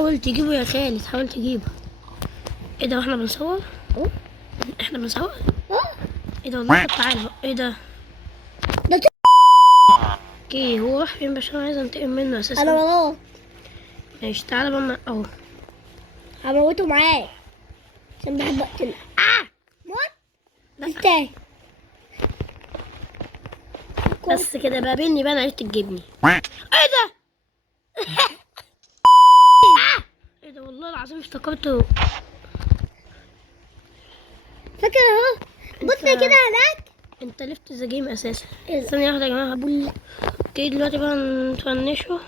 حاول تجيبه يا خالد، حاول تجيبه. ايه ده واحنا بنصور؟ احنا بنصور؟ ايه ده والله. طب تعالى بقى. ايه ده؟ ده اوكي هو راح فين؟ بس انا عايز انتقم منه اساسا. انا وراه ماشي تعالى بقى اهو. هموته معاك عشان بحب اقتله. موت تستاهل. بس كده بقى بيني بقى، انا عرفت تجيبني. ايه ده؟ ايه ده والله العظيم افتكرته. فاكر اهو. بص كده هناك. انت لفت ذا جيم اساسا. إيه ده؟ ثانية واحدة يا جماعة هبول. اوكي دلوقتي بقى نفنشه.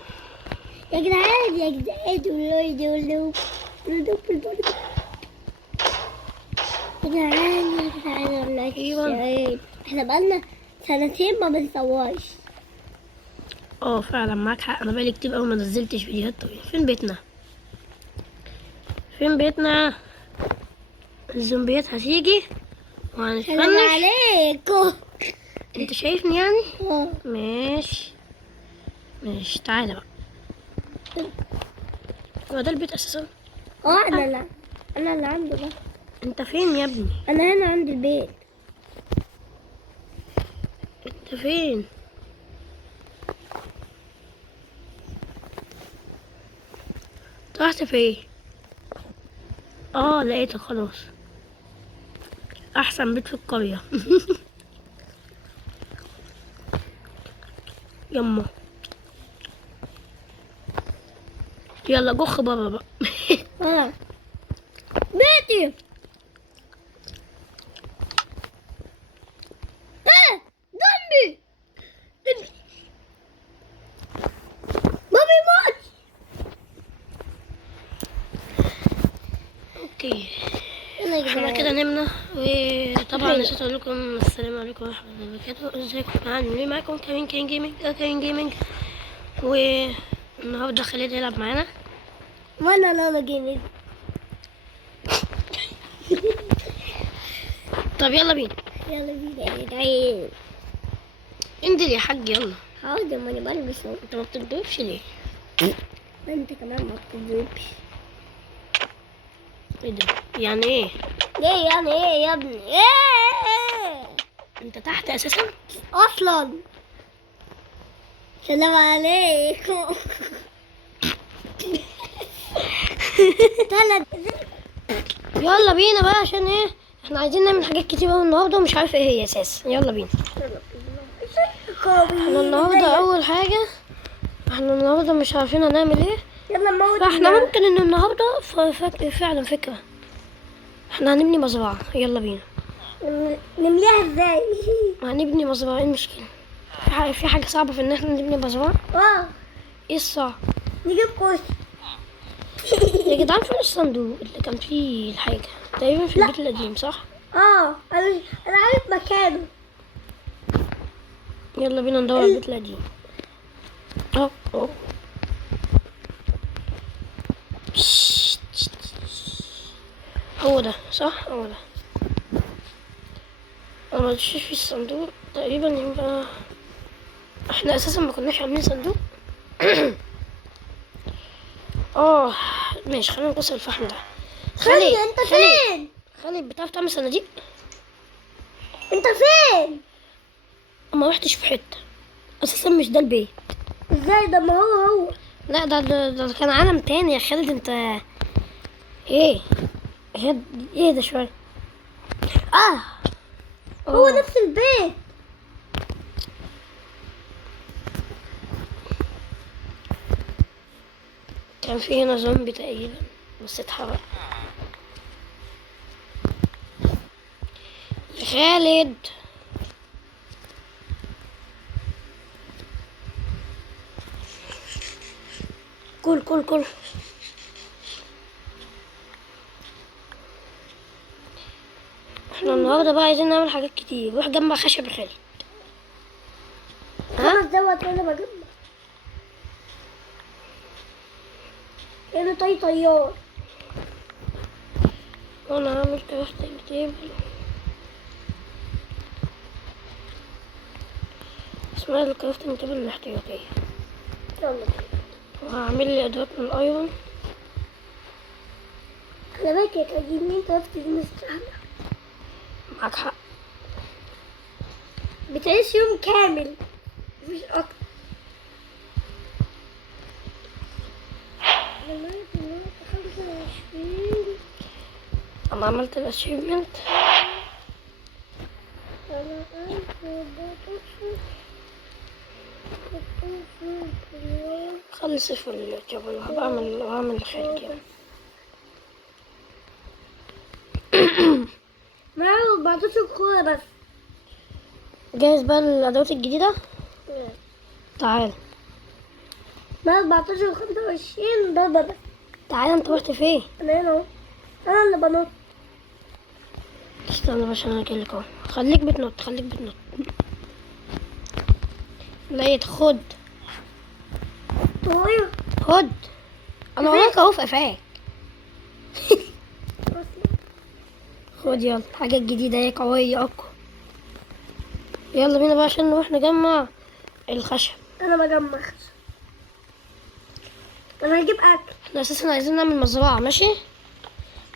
يا جدعان يا جدعان يا جدعان يا جدعان والله ايوه. احنا بقالنا سنتين ما بنصورش. اه فعلا معاك حق، انا بقالي كتير قوي ما نزلتش فيديوهات طويلة. فين بيتنا؟ فين بيتنا؟ الزومبيات هتيجي سلام وهنتفنش. عليكم. انت شايفني يعني؟ اه ماشي تعالى بقى. هو ده البيت اساسا؟ انا اللي عنده ده. انت فين يا ابني؟ انا هنا عند البيت. انت فين؟ رحت فين؟ اه لقيتك خلاص. احسن بيت في القرية. يما يلا جخ بابا بقى. اه بيتي. جنبي. بابي موت. اوكي يلا يا احنا جدعان. كده نمنا. وطبعا نسيت اقول لكم السلام عليكم ورحمه الله وبركاته. ازيكم؟ عاملين ايه؟ معاكم كريم جيمنج. والنهارده خالد هيلعب معانا. وانا لالا جيمز. طب يلا بينا. يلا بينا يا جدعان. انزل يا حاج يلا. حاضر ما انا بلبس اهو. انت ما بتكدبش ليه؟ انت كمان ما بتكذبش. ايه ده؟ يعني ايه؟ ليه يعني ايه يا ابني؟ ايه انت تحت اساسا؟ اصلا. سلام عليكم. ثلاث. يلا بينا بقى عشان ايه؟ احنا عايزين نعمل حاجات كتير قوي النهارده ومش عارف ايه هي اساسا. يلا بينا. احنا النهارده اول حاجه، احنا النهارده مش عارفين هنعمل ايه. يلا موت. فاحنا ممكن ان النهارده فعلا فكره، احنا هنبني مزرعه. يلا بينا. نمليها ازاي؟ هنبني مزرعه. ايه المشكله؟ في حاجه صعبه في ان احنا نبني مزرعه؟ اه ايه الصعب؟ نجيب كوش. يا جدعان فين الصندوق اللي كان فيه الحاجه؟ تقريبا في البيت القديم صح؟ اه انا عارف مكانه. يلا بينا ندور على البيت القديم. اهو. هو ده صح؟ هو ده. انا ما لقيتش في الصندوق تقريبا. يبقى احنا اساسا ما كناش عاملين صندوق. اه ماشي خلينا نكسر الفحم ده. خالد انت فين؟ خالد بتعرف تعمل صناديق؟ انت فين؟ ما رحتش في حته اساسا. مش ده البيت. ازاي ده؟ ما هو لا ده كان عالم تاني يا خالد. انت ايه؟ ايه ده شويه. هو نفس البيت. كان في هنا زومبي تقريبا بس اتحرق. يا خالد كل احنا النهارده بقى عايزين نعمل حاجات كتير. روح جنب خشب خالد. خمس دوت وانا بجيب. انا طيار. وانا هعمل كرافتنج تيبل. اسمها الكرافتنج تيبل الاحتياطية. يلا وهعمل لي ادوات من الايرون خلي بالك يا كريم انت وقت دي مستاهلة. معاك حق. بتعيش يوم كامل مفيش اكتر. عملت دلوقتي 25. انا عملت الاتشيفمنت. انا عايز خلي صفر الجبل وهعمل الخارج يعني. معاه 14 كورة بس. جاهز بقى للادوات الجديدة؟ تعال معاه 14 و25 ضربة بس. تعال، انت رحت فين؟ انا هنا اهو. انا اللي بنط. استنى بس انا اجيلك اهو. خليك بتنط. لقيت. خد طاير. خد، انا وراك اهو في قفاك. خد يلا، حاجات جديدة هي قوية اقوى. يلا بينا بقى عشان نروح نجمع الخشب. انا بجمع خشب. انا هجيب اكل. احنا اساسا عايزين نعمل مزرعة، ماشي؟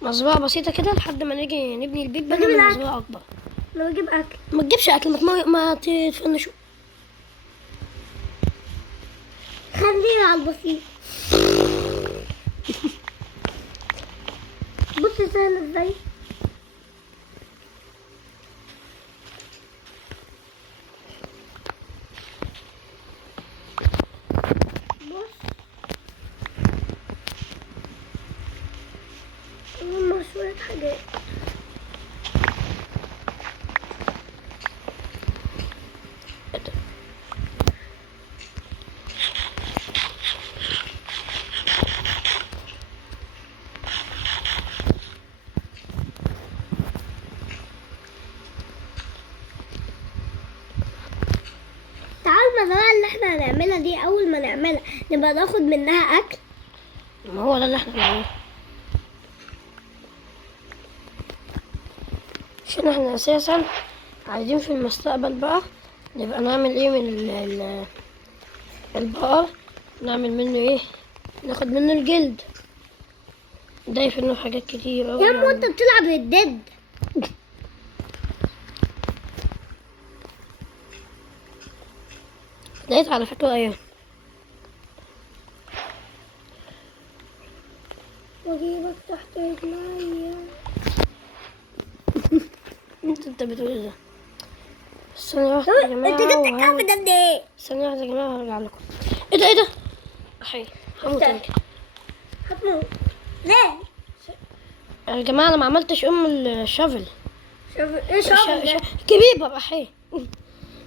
مزرعة بسيطة كده لحد ما نيجي نبني البيت بقى، بجيب نعمل الأكل. مزرعة اكبر. انا بجيب اكل. ما تجيبش اكل، ما تفنشوا. خلينا على البسيط. بص سهل ازاي. بص هما شوية حاجات. تعال المزرعة اللي احنا هنعملها دي اول ما نعملها نبقى ناخد منها اكل. ما هو ده اللي احنا بنعمله، عشان احنا اساسا عايزين في المستقبل بقى نبقى نعمل ايه من البقر. نعمل منه ايه؟ ناخد منه الجلد ده منه حاجات كتير اوي يا عم انت يعني. بتلعب بالدد. لقيت على فكرة ايام. واجيبك تحت رجليا. انت بتقول ايه ده؟ ثانية واحدة يا جماعة. انت جبت الكعب ده منين؟ ايه؟ ثانية واحدة يا جماعة وهرجع لكم. ايه ده؟ احي هموت انا كده. هتموت. ليه؟ يا جماعة انا ما عملتش الشافل. شوف ايه شغل ده؟ كبيبة بقى حي.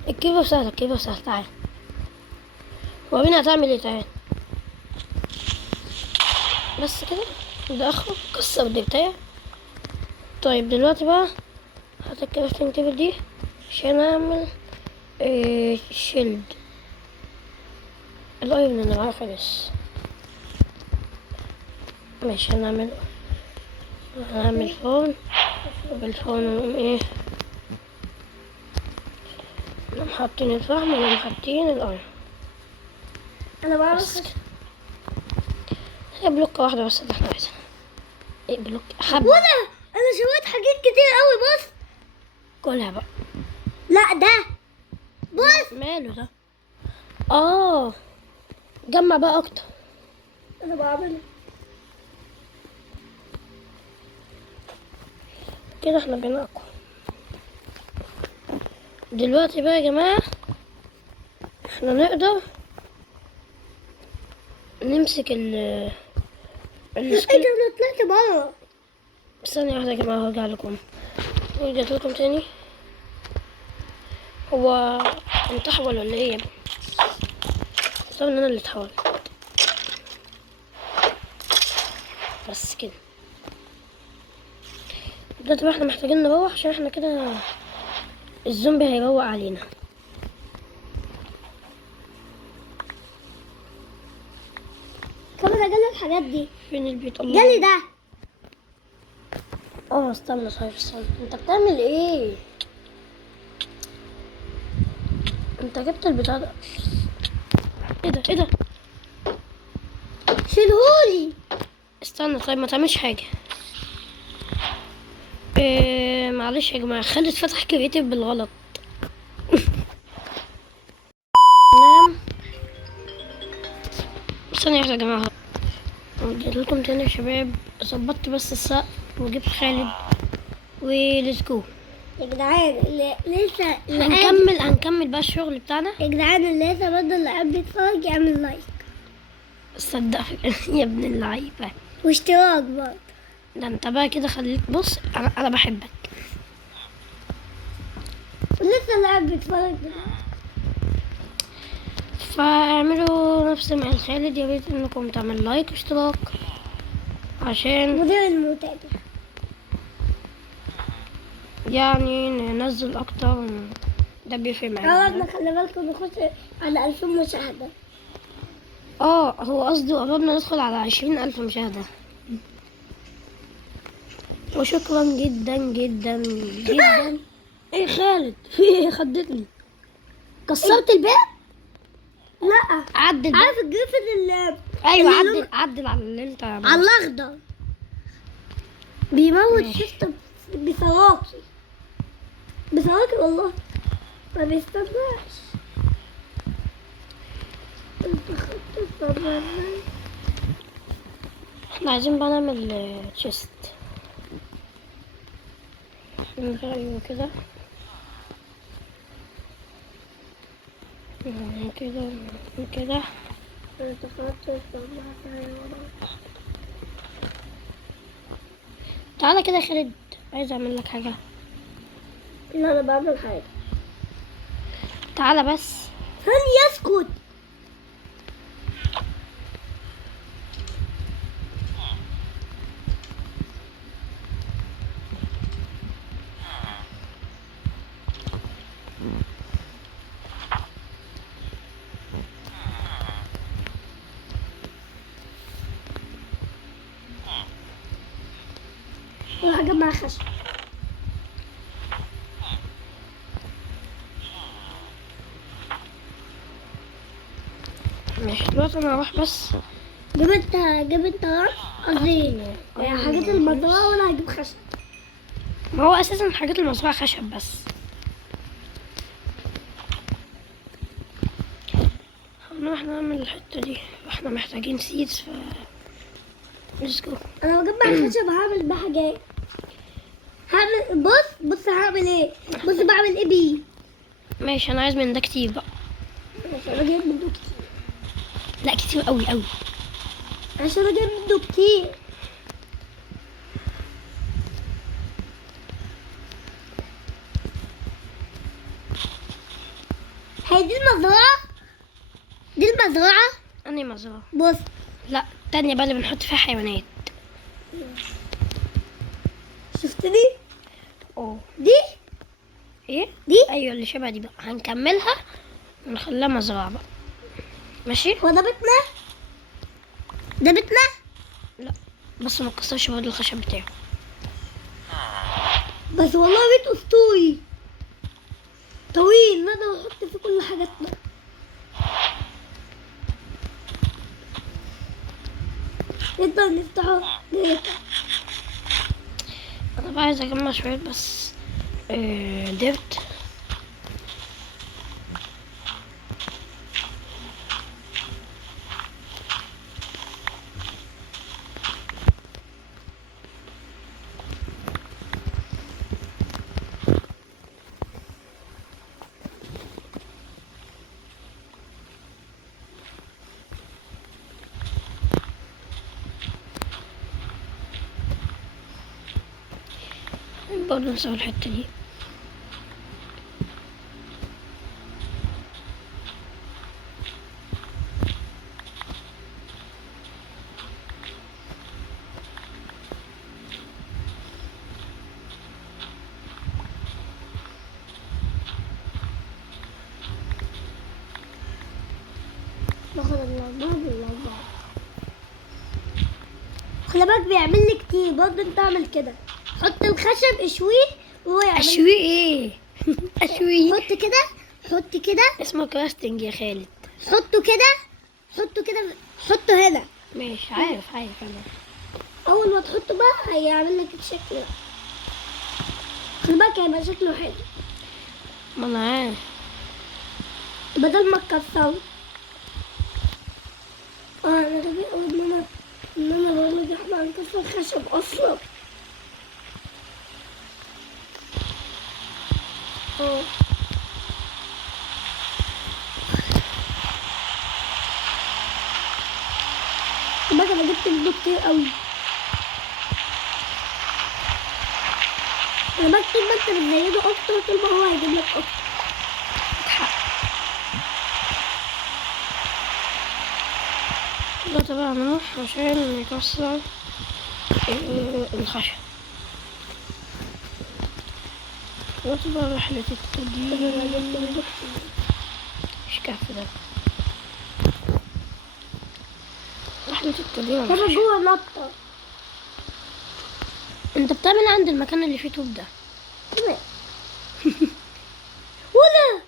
الكبيبة سهلة تعال ورينا هتعمل ايه. تعال بس كده، ده اخره قصة بداية. طيب دلوقتي بقى هات الكرافتنج تيبل دي عشان اعمل شيلد. الايرون اللي معايا خلص. ماشي هنعمل فرن، وبالفرن نقوم ايه، نقوم حاطين الفحم ونقوم حاطين الايرون. انا بس بعرف. هي بلوكة واحدة بس اللي احنا عايزينها. ايه بلوك حبة. وانا شويت حاجات كتير قوي. بص كلها بقى. لا ده بص. ماله ده؟ جمع بقى اكتر. انا بعمل كده احنا بقينا اقوى. دلوقتي بقى يا جماعة احنا نقدر نمسك ايه السكيل. ده؟ انا طلعت بره. ثانية واحدة يا جماعة هرجع لكم. رجعت لكم تاني. هو انت تحول ولا ايه يا ابني؟ طب ان انا اللي اتحول. بس كده. دلوقتي بقى احنا محتاجين نروح عشان احنا كده الزومبي هيروق علينا. طب انا جالي الحاجات دي. فين البيت؟ الله. جالي ده. استنى انت بتعمل ايه؟ انت جبت البتاع ده؟ ايه ده؟ شيلهولي. استنى طيب ما تعملش حاجة. معلش يا جماعة، خالد فتح كريتيف بالغلط. نعم. ثانية واحدة يا جماعة، جيت لكم تاني يا شباب. ظبطت بس السقف وجبت خالد وليتس جو. يا جدعان لسه هنكمل بقى الشغل بتاعنا. يا جدعان اللي لسه برضه اللي قاعد بيتفرج يعمل لايك صدق يا ابن اللعيبة، واشتراك برضه. ده انت بقى كده خليك. بص انا بحبك. ولسه اللي قاعد بيتفرج فاعملوا نفس ما قال خالد، يا ريت انكم تعملوا لايك واشتراك عشان مدير المتابع يعني ننزل اكتر، ده بيفرق معانا. قربنا، خلي بالكم نخش على 2000 مشاهدة. هو قصده قربنا ندخل على 20,000 مشاهدة. وشكرا جدا جدا جدا. ايه خالد، في ايه؟ خدتني، كسرت الباب. لا عدل بقى. عارف الجريفن اللي ايوه اللي عدل على اللي انت عملته. على الأخضر بيموت ماشي. شفته بصراكي والله ما بيستناش. انت خدت الصبر. احنا عايزين بقى نعمل تشيست. ايوه كده كده كده. انت خدت الصبر. تعالى كده يا خالد، عايز اعمل لك حاجة. لا انا بعمل حاجة. تعالى بس. ثانية اسكت. روح اجمع خشب. ماشي دلوقتي انا هروح بس. جبت قصدي حاجات المزرعة وانا هجيب خشب. ما هو اساسا حاجات المزرعة خشب بس. احنا نعمل الحتة دي، احنا محتاجين سيدز ف ليتس جو. انا بجمع خشب هعمل بيه حاجات. بص هعمل ايه. بص بعمل ايه بيه. ماشي، انا عايز من ده كتير بقى. عشان انا جايب منه كتير. لا كتير قوي قوي. عشان انا جايب منه كتير. هي دي المزرعة. انهي مزرعة؟ بص لا التانية بقى اللي بنحط فيها حيوانات. شفتني اوه دي ايه دي ايوه اللي شبه دي بقى هنكملها ونخليها مزرعة بقى. ماشي. هو ده بيتنا. لا بس ما تكسرش برضه الخشب بتاعه. بس والله بيت اسطوري طويل نقدر نحط فيه كل حاجاتنا. نقدر نفتحه انا بقى عايز اجمع شوية بس ديرت. برضه نسوي الحتة دي. باخد الأربعة. خلي بالك بيعمل لي كتير برضه. انت اعمل كده، حط الخشب اشويه وهو يعمل. اشوي ايه؟ اشوي حط كده اسمه كرافتنج يا خالد. حطه كده حطه هنا. ماشي عارف انا. اول ما تحطه بقى هيعمل لك الشكل ده. الباقي هيبقى شكله حلو ما انا عارف. بدل ما تكسره. انا غبي قوي ان انا بقول لك احنا هنكسر خشب اصلا. الباقي انا جبت منه كتير قوي. انا بكتب ما انت بتزيده اكتر طول ما هو هيجيب لك اكتر. ده طبعا نروح عشان نكسر الخشب. وتبقى رحلة التدريب. مش كهف ده. رحلة التدريب. طب جوه نطة. انت بتعمل عند المكان اللي فيه طوب ده. ولا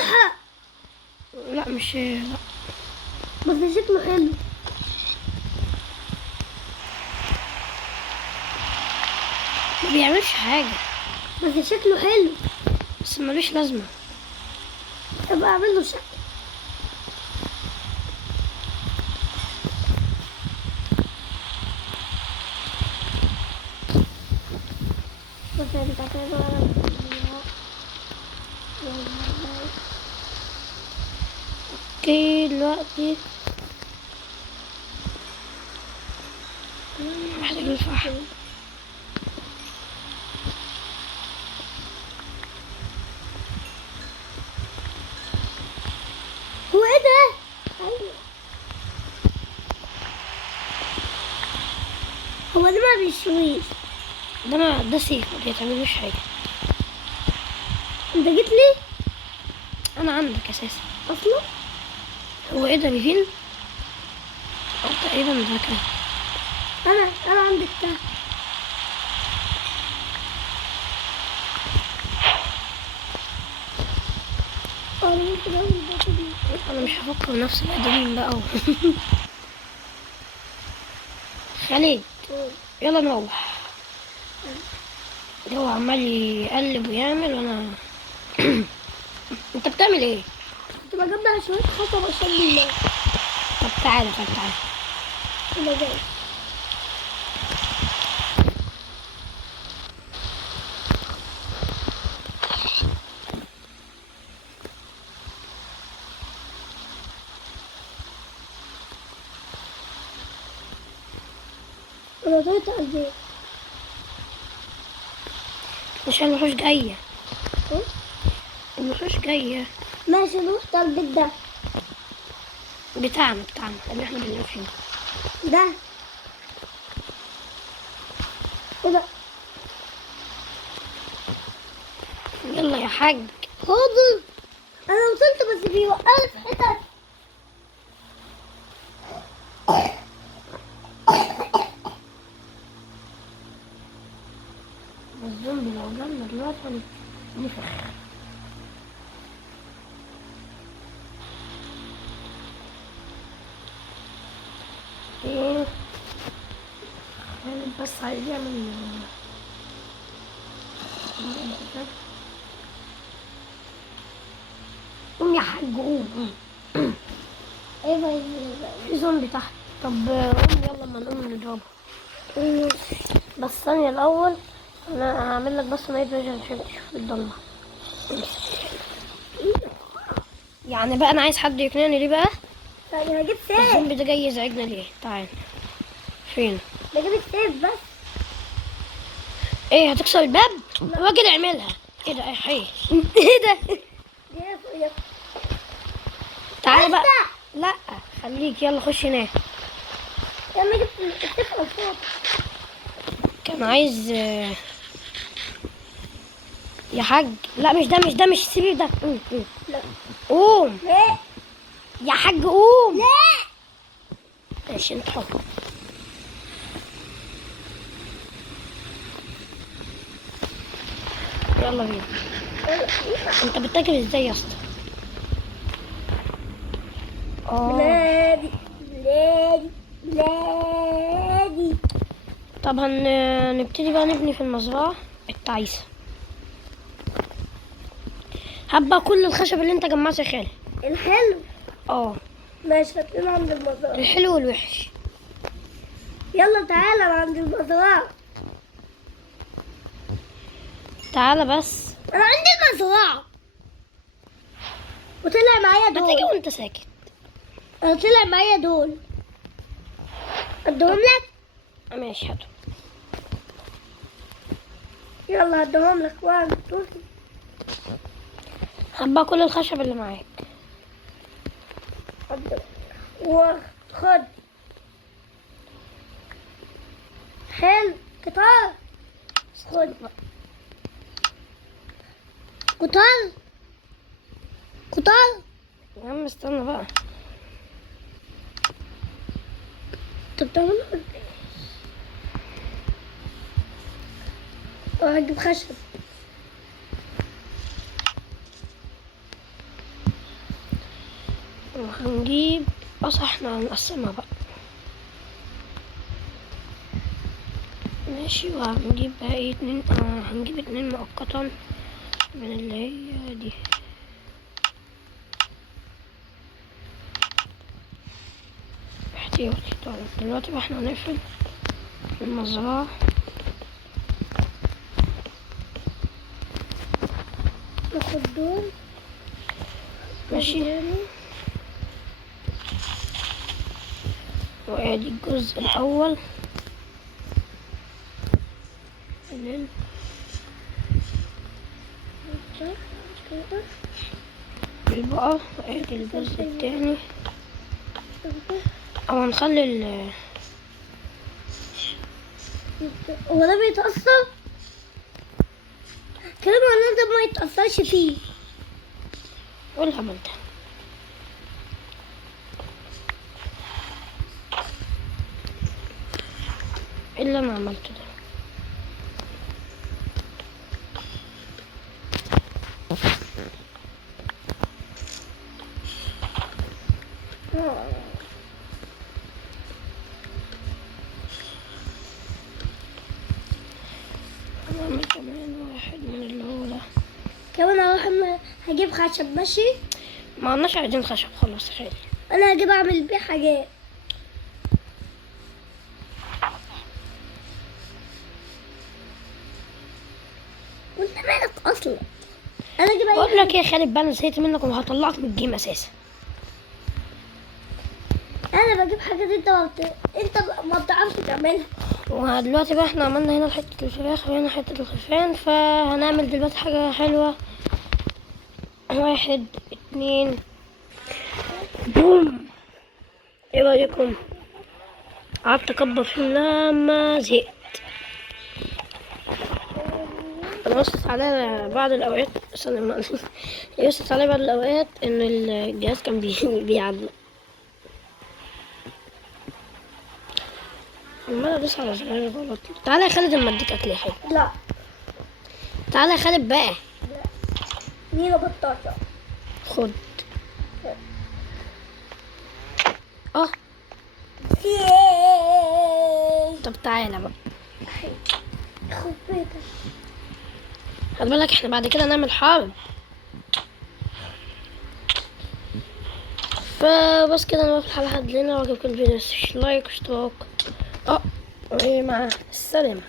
الحق. لا مش لا. بس شكله حلو. ما بيعملش حاجة بس شكله حلو. بس ملوش لازمة. طب اعمل له شكل. بس انت كده اوكي دلوقتي محتاج الفحم. هو ايه ده؟ ايوه. هو ده ما بيشويش. ده سيف ما بيتعملوش حاجة. انت جيت لي انا عندك اساسا. اصلا. هو ايه ده بيفين؟ او تقريبا ده كان. انا عندك ده. انا مش هفكر نفس القديم بقى خالد يلا نروح. هو عمال يقلب ويعمل وانا انت بتعمل ايه؟ كنت بجمع شوية خشب عشان بالله. طب تعالى تعالى. انا جاي. انا ضيت على البيت. عشان الوحوش جاية. الوحوش جاية. ماشي نروح على البيت ده. بتاعنا اللي احنا بننام فيه. ده ايه ده؟ يلا يا حاج. حاضر. انا وصلت بس بيوقف حتت. الزومبي لو جالنا دلوقتي نفخ. ايه خالد بس عايز يعمل قوم يا حاج قوم. ايه بقى؟ في زومبي تحت. طب قوم يلا ما نقوم نضربه. بس ثانية الأول أنا هعمل لك بس نايت فيجن عشان تشوف الضلمة. يعني بقى أنا عايز حد يقنعني ليه بقى؟ انا هجيب سيف. الزومبي ده جاي يزعجنا ليه؟ تعال. فين؟ بجيب السيف بس. ايه هتكسر الباب؟ راجل اعملها. ايه ده ايه ايه ده؟ يا تعالى بقى. لا خليك يلا خش هناك. لما جبت السيف فوق. كان عايز يا حاج. لا مش ده مش السرير ده. لا. قوم لا. يا حاج قوم. لا. ماشي انت حر. يلا بينا. انت بتاكل ازاي يا اسطى؟ بلادي بلادي بلادي. طب هنبتدي بقى نبني في المزرعة التعيسة. حبة كل الخشب اللي انت جمعته يا خالد. الحلو. اه، ماشي، هاتلنا عند المزرعة. الحلو والوحش. يلا تعالى عند المزرعة. تعالى بس. انا عندي المزرعة وطلع معايا ما تيجي دول. وانت ساكت. انا طلع معايا دول، ادهم لك. ماشي هاتوا. يلا ادهم لك. 1 2. حبة كل الخشب اللي معاك. وخد. حلو قطار. خد قطار. قطار. يا عم استنى بقى. انت بتعمل ايه؟ هجيب خشب. وهنجيب صح، احنا هنقسمها بقى. ماشي، وهنجيب بقى اتنين. هنجيب اتنين مؤقتا من اللي هي دي. احتياطي. طيب دلوقتي بقى احنا هنقفل المزرعة. ناخد دول. ماشي، وادي الجزء الاول للبقى، وادي الجزء التاني. او هنخلي هو ده بيتأثر؟ كلام معناه ده ما يتأثرش فيه. والهبل ده. ايه اللي انا عملته ده؟ هنعمل كمان واحد من اللي هو ده. كمان اروح هجيب خشب. ماشي، ما عندناش عايزين خشب خلاص يا خالد. انا هجيب اعمل بيه حاجات. وانت مالك اصلا؟ انا اجيب بقول اي لك ايه يا خالد بقى، انا زهقت منك وهطلعك من الجيم اساسا. انا بجيب حاجات انت ما بتعرفش تعملها. ودلوقتي بقى احنا عملنا هنا حتة الفراخ وهنا حتة الخرفان، فهنعمل دلوقتي حاجة حلوة. 1 2 بوم. ايه رأيكم؟ قعدت اكبر فيهم لما زهقت. انا وصلت على بعض الاوقات وصلت على بعض الاوقات ان الجهاز كان بيعلق. عمال ادوس على زرار غلط. تعالى يا خالد اما اديك اكل حلو. لا تعالى يا خالد بقى. نينا بطاطا. خد. اه، طب تعالى بقى. خد بيتك. خد بالك احنا بعد كده نعمل حرب. فبس كده نوقف الحلقة لحد هنا، واجيبكم الفيديو لايك واشتراك. ومع السلامة.